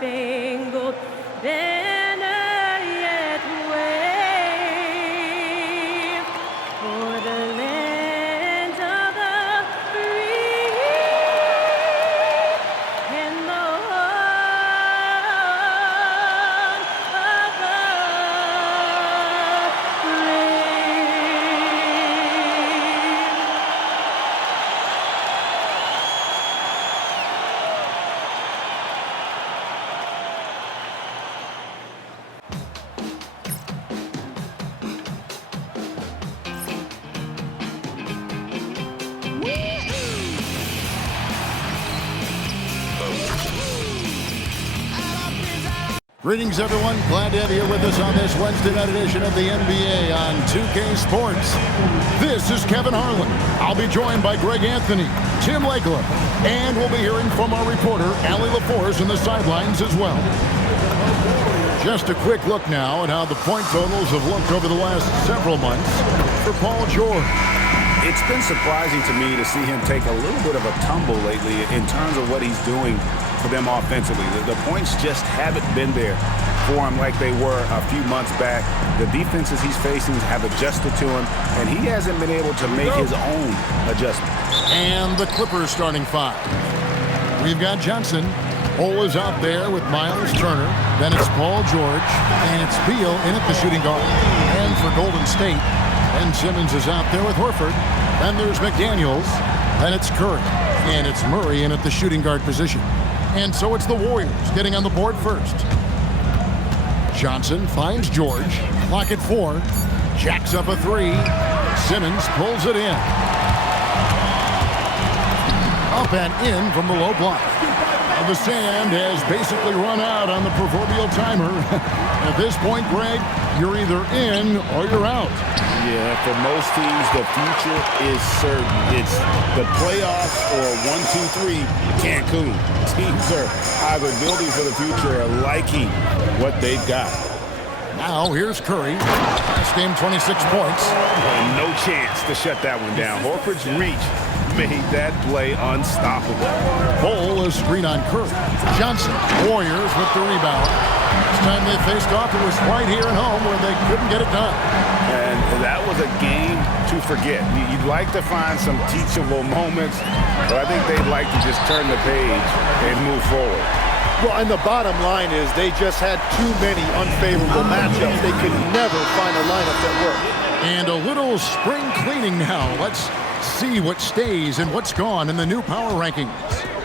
star-spangled banner yet wave for the land of the free and the home of the brave. Greetings, everyone. Glad to have you with us on this Wednesday night edition of the NBA on 2K Sports. This is Kevin Harlan. I'll be joined by Greg Anthony, Tim Lakeland, and we'll be hearing from our reporter, Allie LaForce, on the sidelines as well. Just a quick look now at how the point totals have looked over the last several months for Paul George. It's been surprising to me to see him take a little bit of a tumble lately in terms of what he's doing for them offensively. The points just haven't been there for him like they were a few months back. The defenses he's facing have adjusted to him, and he hasn't been able to make his own adjustment. And the Clippers starting five. We've got Johnson. Cole is out there with Miles Turner. Then it's Paul George. And it's Beal in at the shooting guard. And for Golden State, Ben Simmons is out there with Horford. Then there's McDaniels. Then it's Curry. And it's Murray in at the shooting guard position. And so it's the Warriors getting on the board first. Johnson finds George. Clock at 4. Jacks up a 3. Simmons pulls it in. Up and in from the low block. The sand has basically run out on the proverbial timer. At this point, Greg, you're either in or you're out. Yeah, for most teams, the future is certain. It's the playoffs or 1, 2, 3 Cancun. Teams are either building for the future or liking what they've got. Now here's Curry. Last game, 26 points. And no chance to shut that one down. Horford's reach made that play unstoppable. Cole is screen on Curry. Johnson, Warriors with the rebound. Last time they faced off, it was right here at home where they couldn't get it done. And that was a game to forget. You'd like to find some teachable moments, but I think they'd like to just turn the page and move forward. Well, and the bottom line is they just had too many unfavorable matchups. They could never find a lineup that worked. And a little spring cleaning now. Let's see what stays and what's gone in the new power rankings.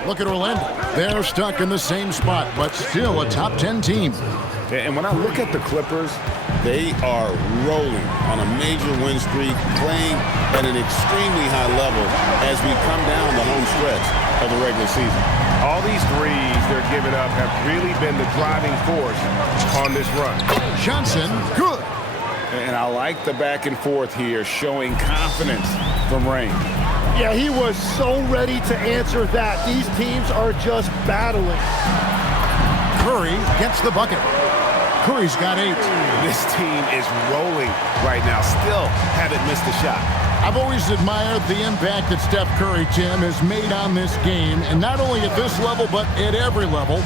Look at Orlando. They're stuck in the same spot, but still a top 10 team. And when I look at the Clippers, they are rolling on a major win streak, playing at an extremely high level as we come down the home stretch of the regular season. All these threes they're giving up have really been the driving force on this run. Johnson, good. And I like the back and forth here, showing confidence from Rain. Yeah, he was so ready to answer that. These teams are just battling. Curry gets the bucket. Curry's got 8. This team is rolling right now. Still haven't missed a shot. I've always admired the impact that Steph Curry, Tim, has made on this game, and not only at this level, but at every level.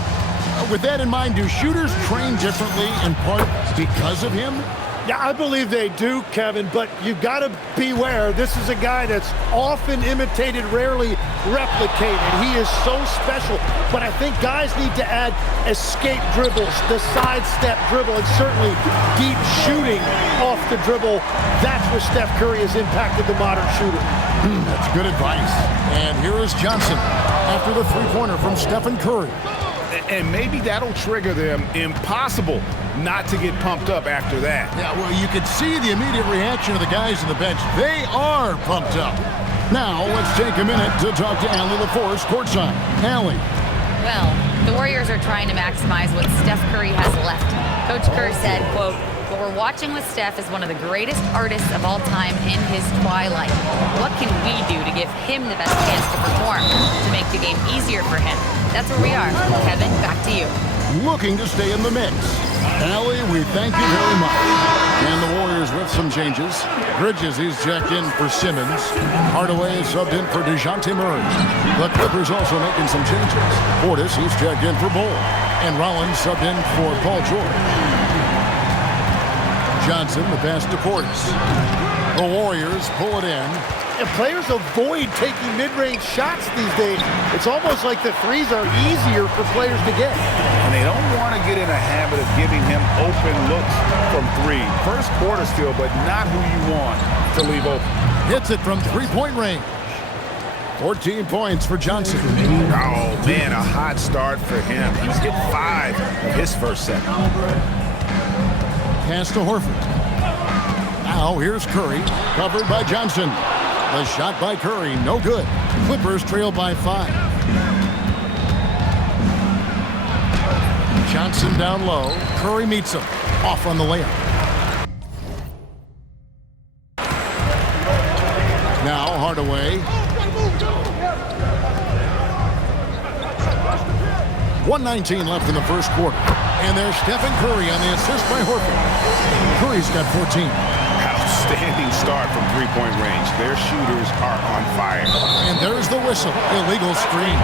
With that in mind, do shooters train differently in part because of him? Yeah, I believe they do, Kevin, but you've got to beware. This is a guy that's often imitated, rarely replicated. He is so special, but I think guys need to add escape dribbles, the sidestep dribble, and certainly deep shooting off the dribble. That's where Steph Curry has impacted the modern shooter. That's good advice. And here is Johnson after the three-pointer from Stephen Curry. And maybe that'll trigger them. Impossible not to get pumped up after that. Yeah, well, you could see the immediate reaction of the guys on the bench. They are pumped up. Now, let's take a minute to talk to Allie LaForce courtside. Allie. Well, the Warriors are trying to maximize what Steph Curry has left. Coach Kerr said, quote, "What we're watching with Steph is one of the greatest artists of all time in his twilight. What can we do to give him the best chance to perform, to make the game easier for him?" That's where we are. Kevin, back to you. Looking to stay in the mix. Allie, we thank you very much. And the Warriors with some changes. Bridges, he's checked in for Simmons. Hardaway is subbed in for DeJounte Murray. The Clippers also making some changes. Portis, he's checked in for Bull. And Rollins subbed in for Paul George. Johnson, the pass to Portis. The Warriors pull it in. And players avoid taking mid-range shots these days. It's almost like the threes are easier for players to get. And they don't want to get in a habit of giving him open looks from three. First quarter still, but not who you want to leave open. Hits it from three-point range. 14 points for Johnson. Oh, man, a hot start for him. He's hit 5 of his first set. Pass to Horford. Now here's Curry, covered by Johnson. The shot by Curry, no good. Clippers trail by 5. Johnson down low. Curry meets him. Off on the layup. Now Hardaway. 1:19 left in the first quarter. And there's Stephen Curry on the assist by Horford. Curry's got 14. Outstanding start from three-point range. Their shooters are on fire. And there's the whistle. Illegal screen.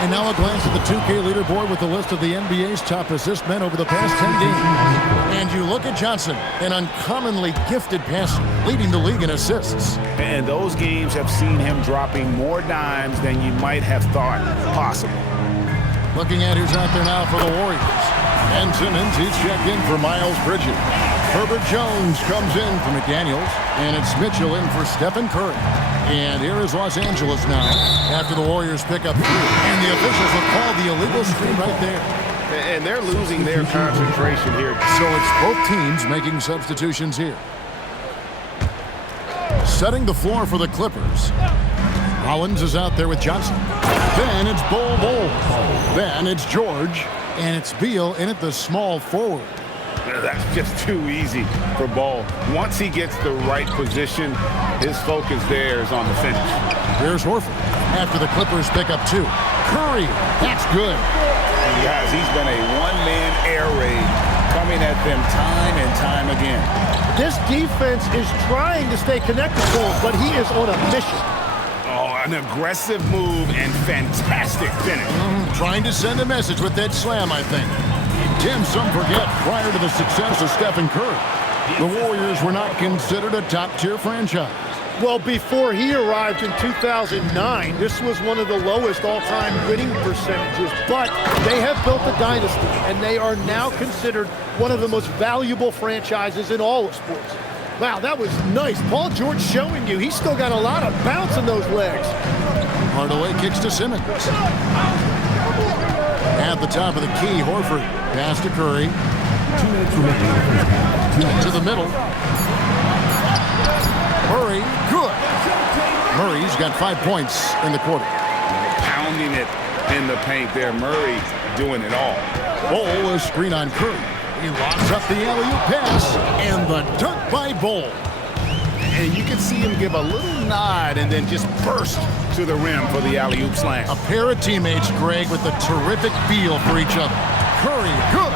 And now a glance at the 2K leaderboard with the list of the NBA's top assist men over the past 10 games. And you look at Johnson, an uncommonly gifted passer, leading the league in assists. And those games have seen him dropping more dimes than you might have thought possible. Looking at who's out there now for the Warriors. And Simmons, he's checked in for Miles Bridges. Herbert Jones comes in for McDaniels. And it's Mitchell in for Stephen Curry. And here is Los Angeles now after the Warriors pick up 3. And the officials have called the illegal screen right there. And they're losing their concentration here. So it's both teams making substitutions here. Setting the floor for the Clippers. Rollins is out there with Johnson. Then it's Bol. Then it's George. And it's Beal in at the small forward. That's just too easy for Bol. Once he gets the right position, his focus there is on the finish. Here's Horford after the Clippers pick up 2. Curry, that's good. And guys, he's been a one-man air raid coming at them time and time again. This defense is trying to stay connected to him, but he is on a mission. Oh, an aggressive move and fantastic finish. Trying to send a message with that slam, I think. Tim, some forget, prior to the success of Stephen Curry, the Warriors were not considered a top-tier franchise. Well, before he arrived in 2009, this was one of the lowest all-time winning percentages, but they have built a dynasty, and they are now considered one of the most valuable franchises in all of sports. Wow, that was nice. Paul George showing you he's still got a lot of bounce in those legs. Hardaway kicks to Simmons. At the top of the key, Horford. Pass to Curry. 2 minutes remaining. To the middle. Murray, good. Murray's got 5 points in the quarter. Pounding it in the paint there. Murray doing it all. Bol, a screen on Curry. He locks up the alley-oop pass. And the dunk by Bol. And you can see him give a little nod and then just burst to the rim for the alley-oop slam. A pair of teammates, Greg, with a terrific feel for each other. Curry, good.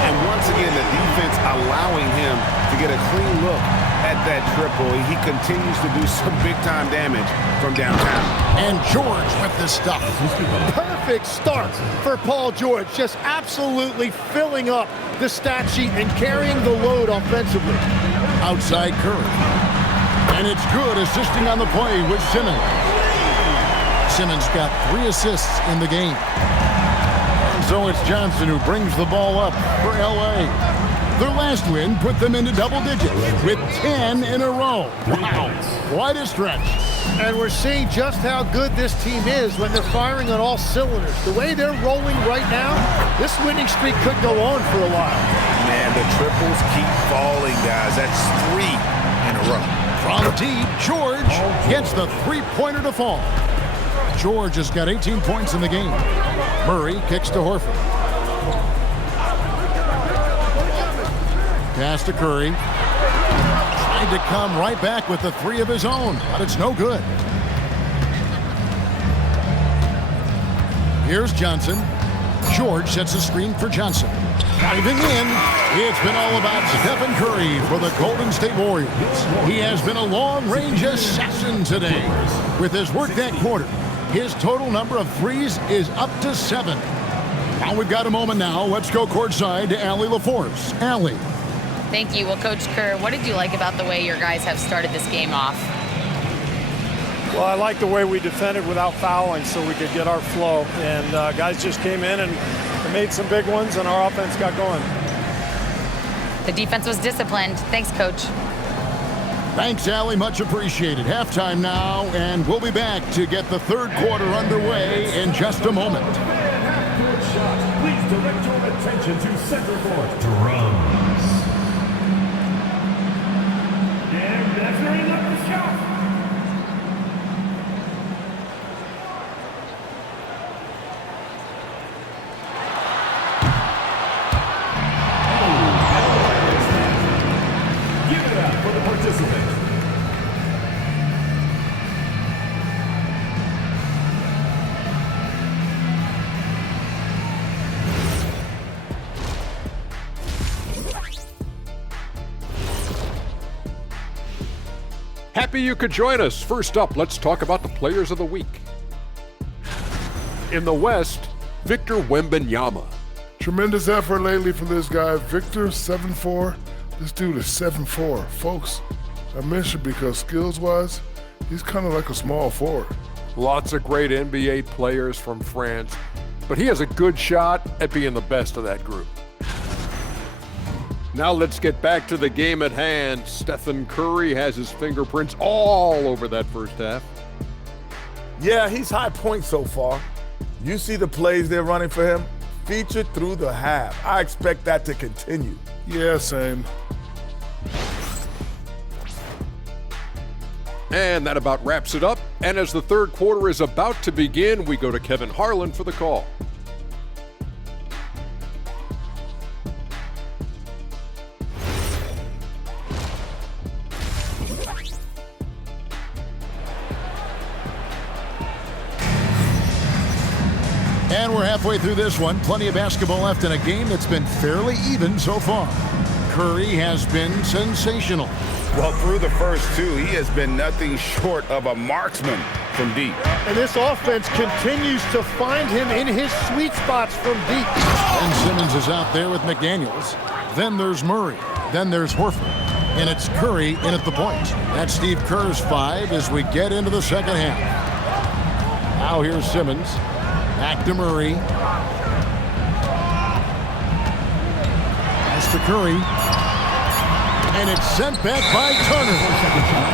And once again, the defense allowing him to get a clean look at that triple. He continues to do some big-time damage from downtown. And George with the stuff. Perfect start for Paul George, just absolutely filling up the stat sheet and carrying the load offensively. Outside Curry. And it's good, assisting on the play with Simmons. Simmons got 3 assists in the game. And so it's Johnson who brings the ball up for L.A. Their last win put them into double digits with 10 in a row. Wow, quite a stretch. And we're seeing just how good this team is when they're firing on all cylinders. The way they're rolling right now, this winning streak could go on for a while. Man, the triples keep falling, guys. That's 3 in a row. From deep, George gets the three-pointer to fall. George has got 18 points in the game. Murray kicks to Horford. Pass to Curry. Tried to come right back with the 3 of his own, but it's no good. Here's Johnson. George sets a screen for Johnson. Diving in, it's been all about Stephen Curry for the Golden State Warriors. He has been a long-range assassin today. With his work that quarter, his total number of threes is up to 7. Now we've got a moment now. Let's go courtside to Allie LaForce. Allie. Thank you. Well, Coach Kerr, what did you like about the way your guys have started this game off? Well, I like the way we defended without fouling so we could get our flow. And guys just came in and made some big ones, and our offense got going. The defense was disciplined. Thanks, Coach. Thanks, Allie. Much appreciated. Halftime now, and we'll be back to get the third quarter underway in just a moment. Please direct your attention to center court. Drums. And measuring up the shot. Give it up for the participant. Happy you could join us. First up, let's talk about the players of the week. In the West, Victor Wembanyama. Tremendous effort lately from this guy, Victor, 7'4". This dude is 7'4". Folks, I mentioned because skills-wise, he's kind of like a small forward. Lots of great NBA players from France, but he has a good shot at being the best of that group. Now let's get back to the game at hand. Stephen Curry has his fingerprints all over that first half. Yeah, he's high point so far. You see the plays they're running for him? Featured through the half. I expect that to continue. Yeah, same. And that about wraps it up. And as the third quarter is about to begin, we go to Kevin Harlan for the call. And we're halfway through this one. Plenty of basketball left in a game that's been fairly even so far. Curry has been sensational. Well, through the first two, he has been nothing short of a marksman from deep. And this offense continues to find him in his sweet spots from deep. And Simmons is out there with McDaniels. Then there's Murray. Then there's Horford. And it's Curry in at the point. That's Steve Kerr's 5 as we get into the second half. Now here's Simmons. Back to Murray. Pass to Curry. And it's sent back by Turner.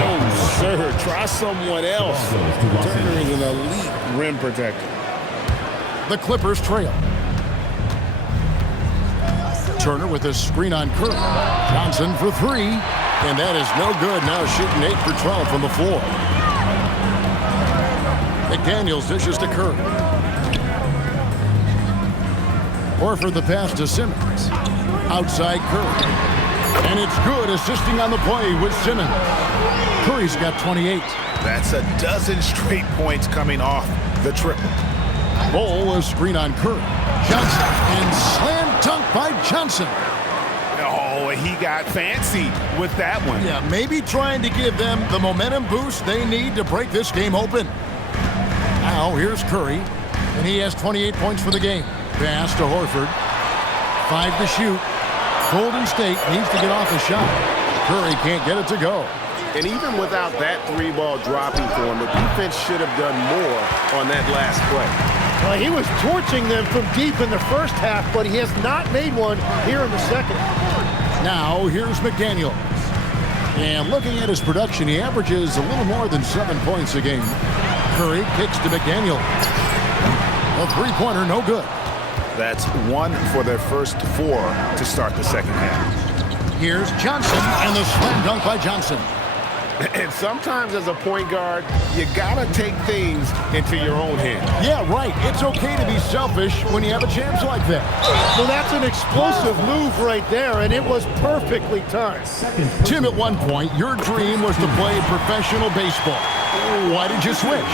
No, sir. Try someone else. Turner is an elite rim protector. The Clippers trail. Turner with a screen on Curry. Johnson for 3. And that is no good. Now shooting 8 for 12 from the floor. McDaniels dishes to Curry. Horford the pass to Simmons. Outside Curry. And it's good, assisting on the play with Simmons. Curry's got 28. That's a dozen straight points coming off the triple. Ball a screen on Curry. Johnson and slam dunk by Johnson. Oh, he got fancy with that one. Yeah, maybe trying to give them the momentum boost they need to break this game open. Now here's Curry, and he has 28 points for the game. Pass to Horford. 5 to shoot. Golden State needs to get off a shot. Curry can't get it to go. And even without that 3-ball dropping for him, the defense should have done more on that last play. Well, he was torching them from deep in the first half, but he has not made one here in the second. Now here's McDaniels. And looking at his production, he averages a little more than 7 points a game. Curry kicks to McDaniels. A three-pointer, no good. That's 1 for their first 4 to start the second half. Here's Johnson, and the slam dunk by Johnson. And sometimes as a point guard, you gotta take things into your own hands. Yeah, right. It's okay to be selfish when you have a chance like that. Well, that's an explosive move right there, and it was perfectly timed. Tim, at one point, your dream was to play professional baseball. Why did you switch?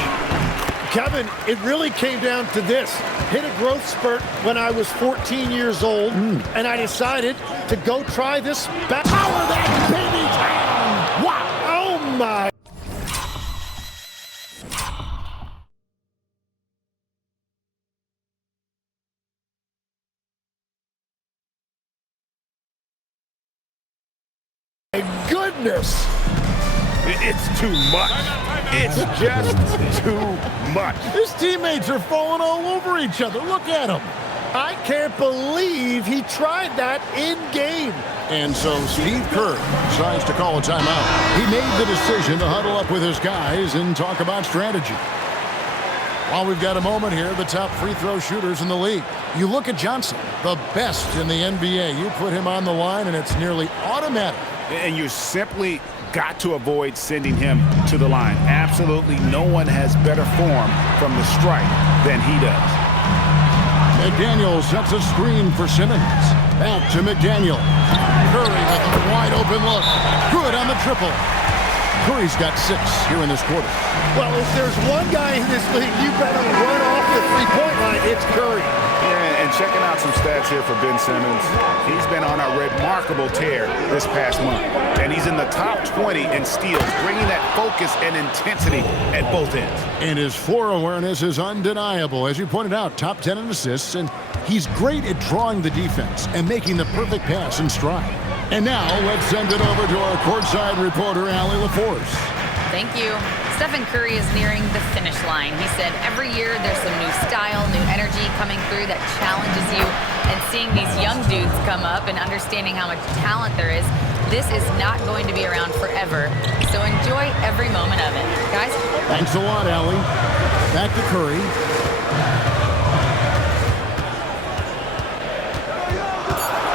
Kevin, it really came down to this. Hit a growth spurt when I was 14 years old, and I decided to go try this back. Power that baby town! Wow! Oh, my. goodness. It's too much. It's just too much. His teammates are falling all over each other. Look at him. I can't believe he tried that in game. And so Steve Kerr decides to call a timeout. He made the decision to huddle up with his guys and talk about strategy. While we've got a moment here, the top free throw shooters in the league. You look at Johnson, the best in the NBA. You put him on the line, and it's nearly automatic. And you simply got to avoid sending him to the line. Absolutely no one has better form from the stripe than he does. McDaniel sets a screen for Simmons. Back to McDaniel. Curry with a wide open look. Good on the triple. Curry's got 6 here in this quarter. Well, if there's one guy in this league, you better run off the three-point line. It's Curry. Yeah, and checking out some stats here for Ben Simmons. He's been on a remarkable tear this past month. And he's in the top 20 in steals, bringing that focus and intensity at both ends. And his floor awareness is undeniable. As you pointed out, top 10 in assists, and he's great at drawing the defense and making the perfect pass in stride. And now, let's send it over to our courtside reporter, Allie LaForce. Thank you. Stephen Curry is nearing the finish line. He said every year there's some new style, new energy coming through that challenges you. And seeing these young dudes come up and understanding how much talent there is, this is not going to be around forever. So enjoy every moment of it. Guys? Thanks a lot, Allie. Back to Curry.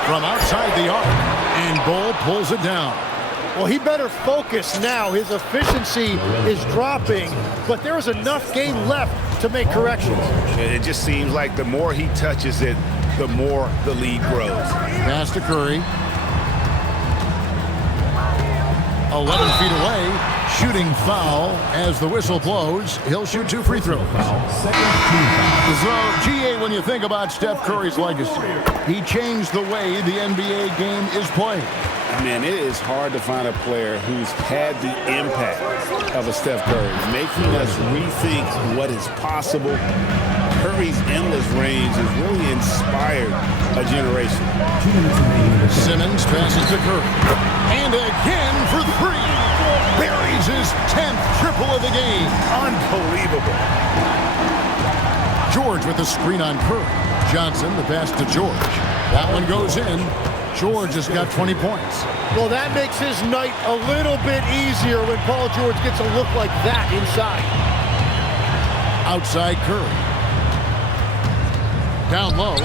From outside the arc, and Bull pulls it down. Well, he better focus now. His efficiency is dropping, but there's enough game left to make corrections. It just seems like the more he touches it, the more the lead grows. Pass to Curry. 11 feet away. Shooting foul as the whistle blows. He'll shoot 2 free throws. So, GA, when you think about Steph Curry's legacy, he changed the way the NBA game is played. Man, it is hard to find a player who's had the impact of a Steph Curry, making us rethink what is possible. Curry's endless range has really inspired a generation. Simmons passes to Curry. And again for 3. Buries his 10th triple of the game. Unbelievable. George with the screen on Curry. Johnson, the pass to George. That one goes in. George has got 20 points. Well, that makes his night a little bit easier when Paul George gets a look like that inside. Outside Curry. Down low.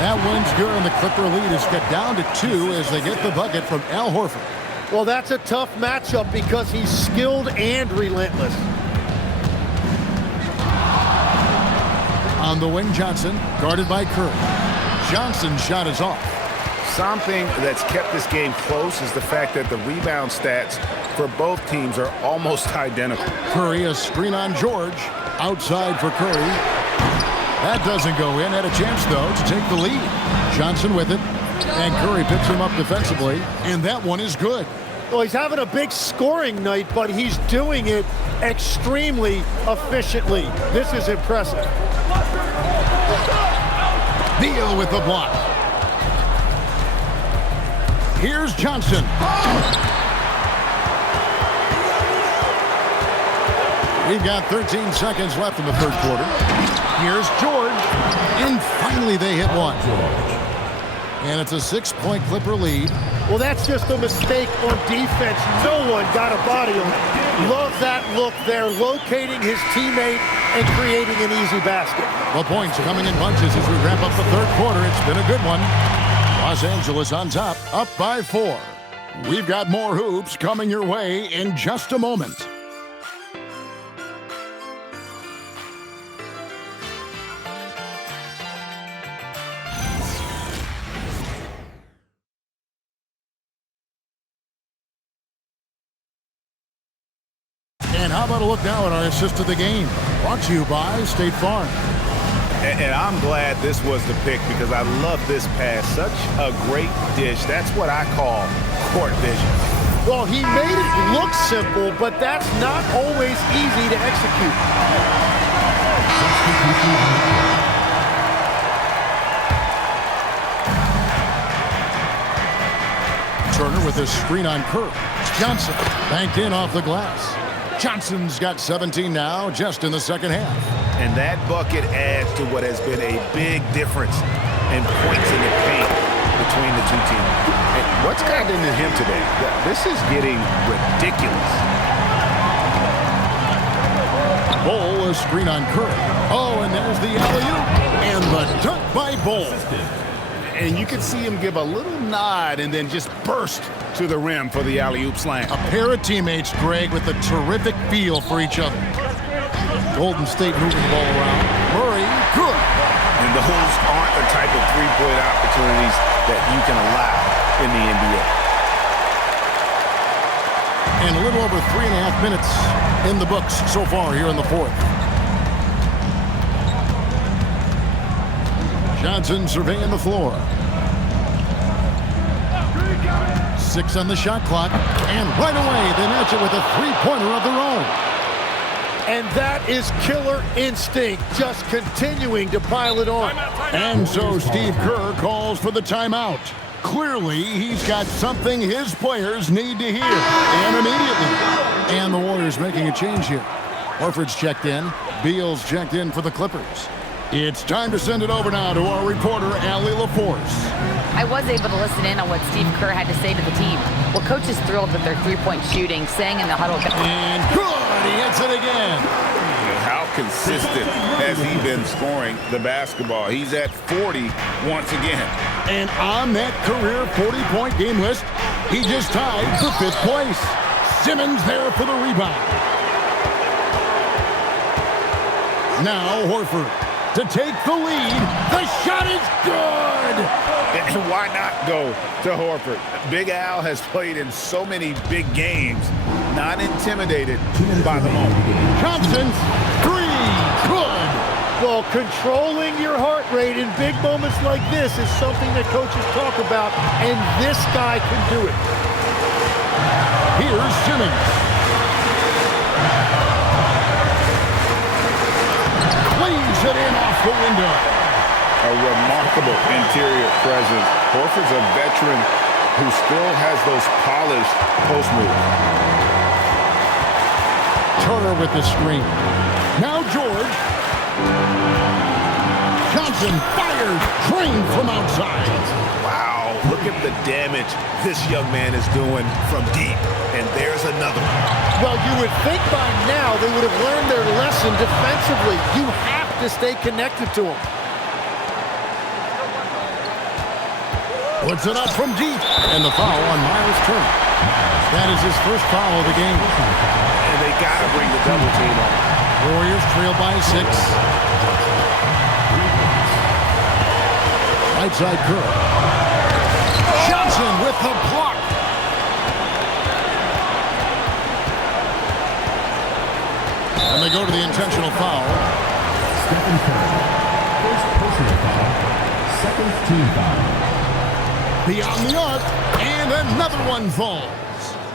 That one's good, and the Clipper lead is cut down to 2 as they get the bucket from Al Horford. Well, that's a tough matchup because he's skilled and relentless. On the wing, Johnson, guarded by Curry. Johnson's shot is off. Something that's kept this game close is the fact that the rebound stats for both teams are almost identical. Curry, a screen on George. Outside for Curry. That doesn't go in. Had a chance, though, to take the lead. Johnson with it. And Curry picks him up defensively. And that one is good. Well, he's having a big scoring night, but he's doing it extremely efficiently. This is impressive. Beal with the block. Here's Johnson. We've got 13 seconds left in the third quarter. Here's George. And finally they hit one. And it's a 6-point Clipper lead. Well, that's just a mistake on defense. No one got a body on it. Love that look there, locating his teammate and creating an easy basket. Well, points coming in bunches as we wrap up the third quarter. It's been a good one. Los Angeles on top, up by 4. We've got more hoops coming your way in just a moment. And how about a look now at our assist of the game? Brought to you by State Farm. And I'm glad this was the pick because I love this pass. Such a great dish. That's what I call court vision. Well, he made it look simple, but that's not always easy to execute. Turner with with a screen on Kerr. Johnson banked in off the glass. Johnson's got 17 now, just in the second half. And that bucket adds to what has been a big difference in points in the paint between the two teams. And what's gotten into him today? This is getting ridiculous. Bull, a screen on Curry. Oh, and there's the alley-oop. And the dunk by Bull. And you can see him give a little nod and then just burst to the rim for the alley-oop slam. A pair of teammates, Greg, with a terrific feel for each other. Golden State moving the ball around. Murray, good. And those aren't the type of three-point opportunities that you can allow in the NBA. And a little over 3.5 minutes in the books so far here in the fourth. Johnson surveying the floor. 6 on the shot clock. And right away, they match it with a three-pointer of their own. And that is killer instinct, just continuing to pile it on. And so Steve Kerr calls for the timeout. Clearly, he's got something his players need to hear, and immediately. And the Warriors making a change here. Horford's checked in. Beal's checked in for the Clippers. It's time to send it over now to our reporter, Allie LaForce. I was able to listen in on what Steve Kerr had to say to the team. Well, coach is thrilled with their three-point shooting, saying in the huddle. And good, he hits it again. How consistent has he been scoring the basketball? He's at 40 once again. And on that career 40-point game list, he just tied for 5th place. Simmons there for the rebound. Now Horford to take the lead. The shot is good. And why not go to Horford? Big Al has played in so many big games, not intimidated by the moment. Thompson, 3, good. Well, controlling your heart rate in big moments like this is something that coaches talk about, and this guy can do it. Here's Simmons. Cleans it in off the window. A remarkable interior presence. Horford's a veteran who still has those polished post moves. Turner with the screen. Now George. Johnson fired. Drained from outside. Wow, look at the damage this young man is doing from deep. And there's another one. Well, you would think by now they would have learned their lesson defensively. You have to stay connected to him. Puts it up from deep. And the foul on Miles Turner. That is his first foul of the game. And they got to bring the double team on. Warriors trail by 6. Right side Kerr. Johnson with the block. And they go to the intentional foul. Stephen Curry. First personal foul. Second team foul. Beyond the arc, and another one falls.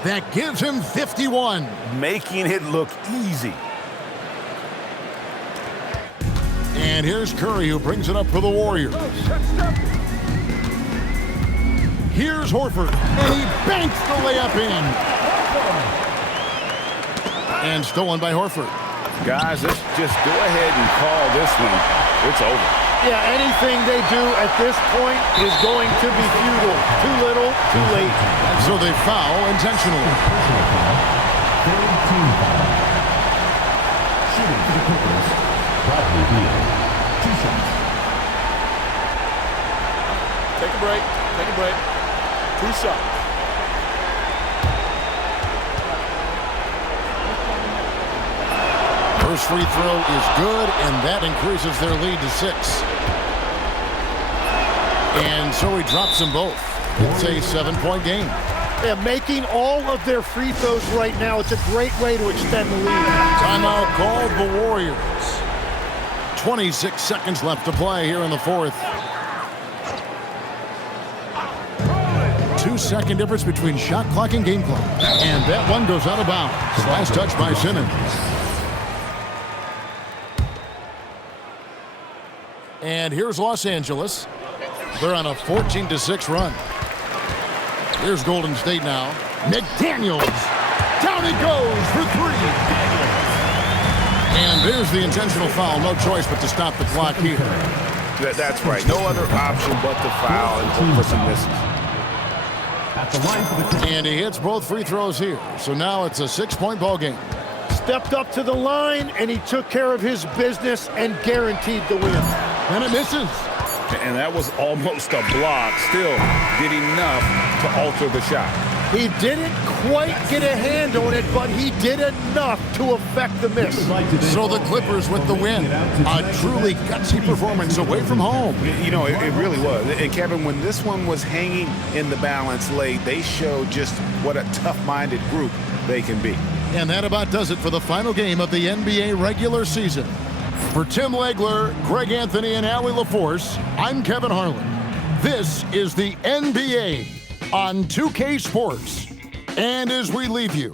That gives him 51. Making it look easy. And here's Curry, who brings it up for the Warriors. Here's Horford, and he banks the layup in. And stolen by Horford. Guys, let's just go ahead and call this one. It's over. Yeah, anything they do at this point is going to be futile. Too little, too late. So they foul intentionally. Third team foul. Shooting for the Clippers. Bradley Beal. 2 shots. Take a break. Take a break. 2 shots. First free throw is good, and that increases their lead to 6. And so he drops them both. It's a 7-point game. Yeah, making all of their free throws right now, it's a great way to extend the lead. Timeout called the Warriors. 26 seconds left to play here in the fourth. 2-second difference between shot clock and game clock. And that one goes out of bounds. Last touch by Simmons. And here's Los Angeles. They're on a 14-6 run. Here's Golden State now. McDaniels. Down he goes for three. And there's the intentional foul. No choice but to stop the clock here. That's right. No other option but to foul and hope for some misses. At the line for the And he hits both free throws here. So now it's a 6-point ball game. Stepped up to the line, and he took care of his business and guaranteed the win. And it misses. And that was almost a block. Still did enough to alter the shot. He didn't quite get a hand on it, but he did enough to affect the miss. So the Clippers with the win. A truly gutsy performance away from home. You know, it really was. And Kevin, when this one was hanging in the balance late, they showed just what a tough-minded group they can be. And that about does it for the final game of the NBA regular season. For Tim Legler, Greg Anthony, and Allie LaForce, I'm Kevin Harlan. This is the NBA on 2K Sports. And as we leave you,